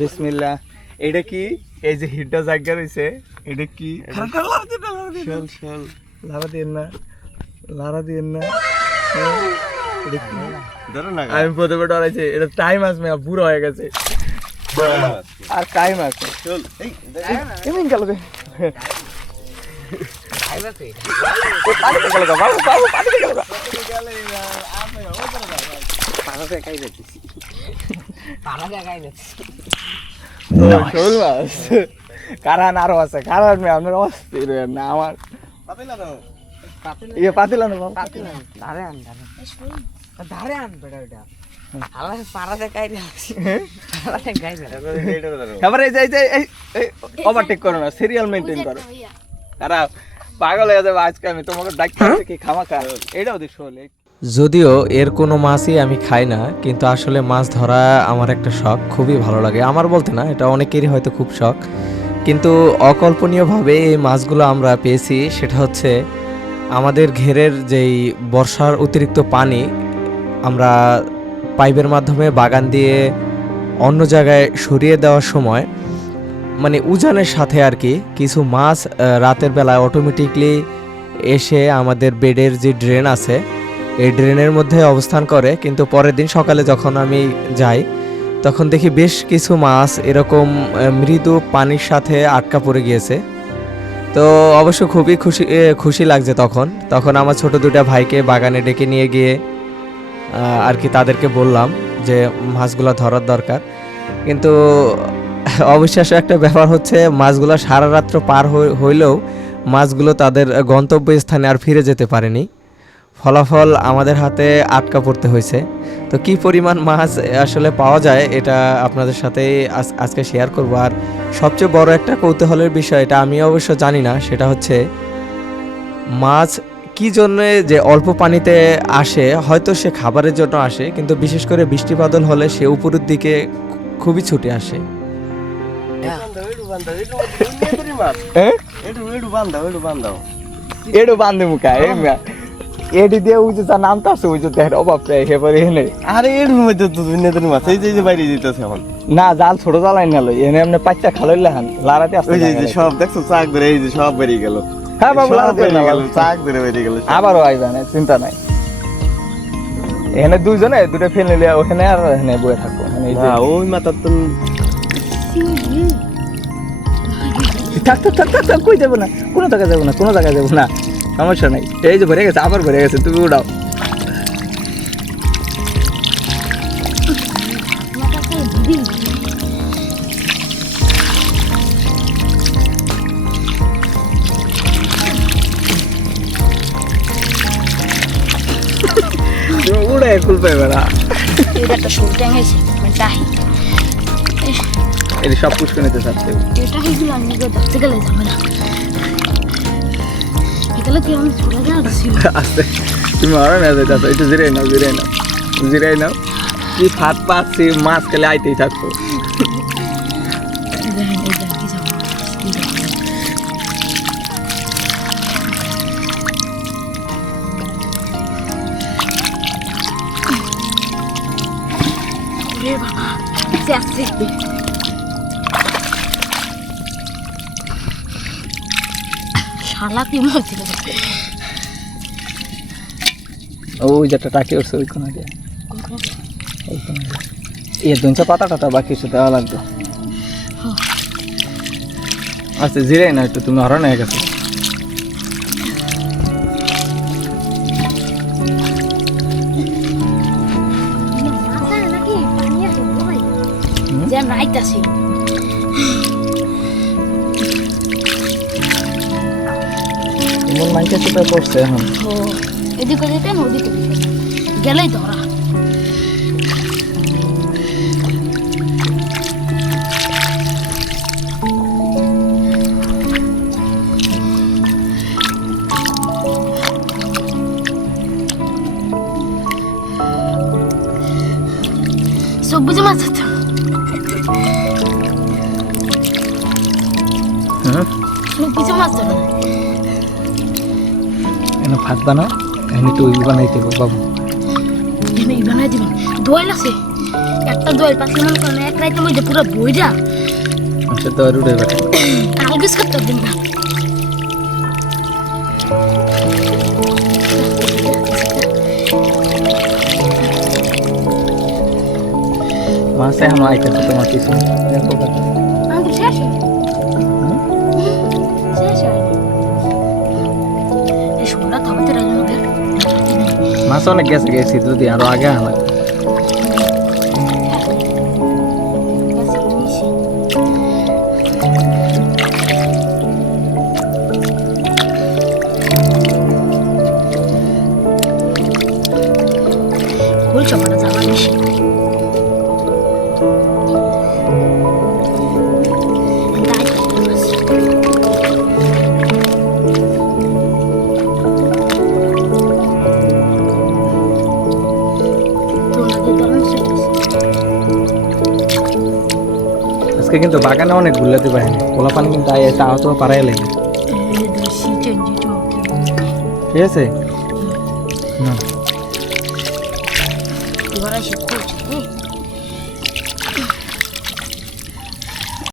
বিসমিল্লাহ। এটা কি? এই যে হিটটা জায়গা রয়েছে, এটা কি? লারা দিন না, লারা দিন না। আমি প্রথমে ডরাইছি, এটা টাইম আসবে, বুড়ো হয়ে গেছে আর টাইম আছে। এমন গেল কারণ আরো আছে, কারণ আপনার অস্থির না আমার ইয়ে পাতিল না ধারে আন ধারে আন বেটা ওটা আলা পারাতে কাইরে আলা গাইরে এবারে এই ওভারটেক করো না, সিরিয়াল মেইনটেইন করো। তারা পাগল হয়ে যাবে আজকে, আমি তোমাকে ডাক্তার কি খামাখা এটাও দেখো। যদিও এর কোনো মাছই আমি খাই না, কিন্তু আসলে মাছ ধরা আমার একটা শখ, খুবই ভালো লাগে আমার বলতে না, এটা অনেকেরই হয়তো খুব শখ। কিন্তু অকল্পনীয়ভাবে এই মাছগুলো আমরা পেয়েছি, সেটা হচ্ছে আমাদের ঘেরের যেই বর্ষার অতিরিক্ত পানি আমরা পাইপের মাধ্যমে বাগান দিয়ে অন্য জায়গায় সরিয়ে দেওয়ার সময় মানে উজানের সাথে আর কি কিছু মাছ রাতের বেলায় অটোমেটিকলি এসে আমাদের বেডের যে ড্রেন আছে এই ড্রেনের মধ্যে অবস্থান করে। কিন্তু পরের দিন সকালে যখন আমি যাই তখন দেখি বেশ কিছু মাছ এরকম মৃদু পানির সাথে আটকা পড়ে গিয়েছে। তো অবশ্য খুবই খুশি লাগছে তখন আমার ছোট দুটা ভাইকে বাগানে ডেকে নিয়ে গিয়ে আর কি তাদেরকে বললাম যে মাছগুলো ধরার দরকার। কিন্তু অবিশ্বাস্য একটা ব্যাপার হচ্ছে মাছগুলো সারা রাত্র পার হইলেও মাছগুলো তাদের গন্তব্যস্থানে আর ফিরে যেতে পারেনি, ফলাফল আমাদের হাতে আটকা পড়তে হয়েছে। তো কি পরিমাণ মাছ আসলে পাওয়া যায় এটা আপনাদের সাথে আজকে শেয়ার করব। আর সবচেয়ে বড় একটা কৌতূহলের বিষয়, এটা আমি অবশ্য জানি না, সেটা হচ্ছে মাছ কি জন্য যে অল্প পানিতে আসে, হয়তো সে খাবারের জন্য আসে, কিন্তু বিশেষ করে বৃষ্টিবাদল হলে সে উপরের দিকে খুবই ছুটে আসে। এডু বান্ধে মুখা এডি দিয়ে উজে যা নামতা আছে উজে দেহের অভাব চাই হেপারে এনে। আরে এর মধ্যে তো দুনিয়াদের মাছ এই যে বাইরে দিতেছে এখন। না জাল ছোট জালাই না লই এনে এমনি পাঁচটা খালইলে হান লারাতে আসছে। ওই যে সব দেখছো চাক ধরে এই যে সব বেরিয়ে গেল। হ্যাঁ বাবু লারাতে গেল চাক ধরে বেরিয়ে গেল। আবারও আইবা না, চিন্তা নাই। এখানে দুইজনে দুটো ফেল নিলে ওখানে আর এখানে বয়ে থাকবো। মানে এই যে ওই মাথার তো থাক কই যাবো না, কোনো জায়গায় যাবো না, কোনো জায়গায় যাবো না, সমস্যা নাই। এই যে ভরে গেছে, আবার ভরে গেছে, তুমি উড়াও। উড়ে কুল পাইবে না। এটা একটা শুল ট্যাং আছে তাই এই সব পুষ্ক নিতে চাচ্ছে। এটা হইছিল আমি দেখতে গেলে যাবে না, এগুলো কি আমি চলে যাচ্ছি। আস্তে তুমি আরো না যাইতেছো, একটু জিরাই নাও। কি ফাট পাচ্ছি, মাছ খেলে আইতেই থাকবো। শালা কি মাছ ওই যে একটা টাকি উঠছে ওইখানে দিয়ে এই দুনটা পাতা বাকি কিছু দেওয়া লাগবে। আচ্ছা জিরাই না একটু, তুমি হরণ হয়ে গেছে। নাইতাছি মন মাইকে চিপে পড়ছে এখন। এদিকে যেতে ওদিকে গেলেই ধরা। সবুজ মাছ আছে, সবুজ মাছ ধরে এনে ভাত বানাও, এনে তো বানাইতে বাবু বানাই দিবেন। দোয়াল আছে একটা দই পাশে মনে করেন এক রাইতে মধ্যে পুরো বইটা আচ্ছা তো আর উঠে বেটা কালকে করতে দিন না মাছ এখন আইতেছে তোমার কিছু দেখো কত। আমি শেষ শেষ এই শোনা থামতে রাখুন ওকে মাছ অনেক গেছে গেছি যদি আরো আগে আনা কোন চমাটা যাওয়া বেশি আজকে কিন্তু বাগানে অনেক ঘুরলাতে পারে পোলা পানি কিন্তু আয় তাও তো পারাই লাগে ঠিক আছে না এবার আসি